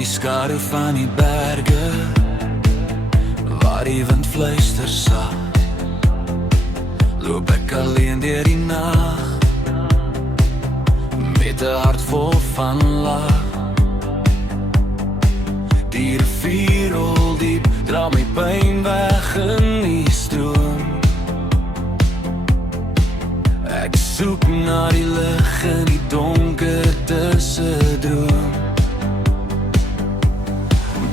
die skadu van die berge, waar die wind fluister sag, loop ek alleen deur die nag, met 'n hart vol van lag. Die rivier rol diep, dra my pyn weg in die stroom. Ek soek na die lig in die donkerte se droom.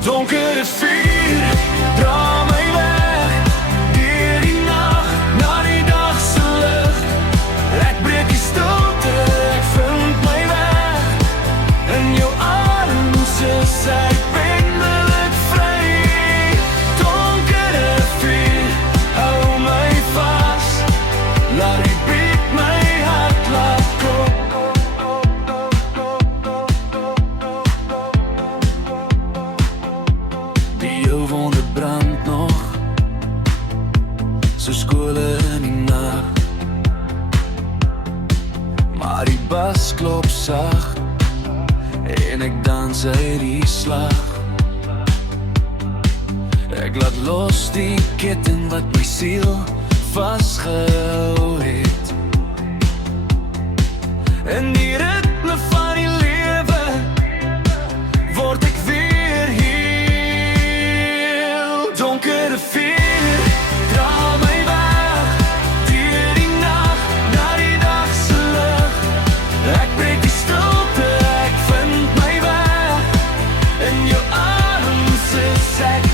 Donkere vuur, dra my weg deur die nag, na die dag se lig. Ek breek die stilte, ek vind my weg in jou arms, is ek wendelik vry. Donkere vuur, hou my vas, laat die beat my hart laat klop. Die jou wonde brand nog, so skole in die nag, maar die bas klop sag, en ek dans uit die slag. Ek laat los die ketting wat my siel vasgehou het, in die ritme van die lewe word ek weer heel. Donkere vuur, dra my weg deur die nag, na die dag se lig. Ek breek die stilte, ek vind my weg in jou arms, is ek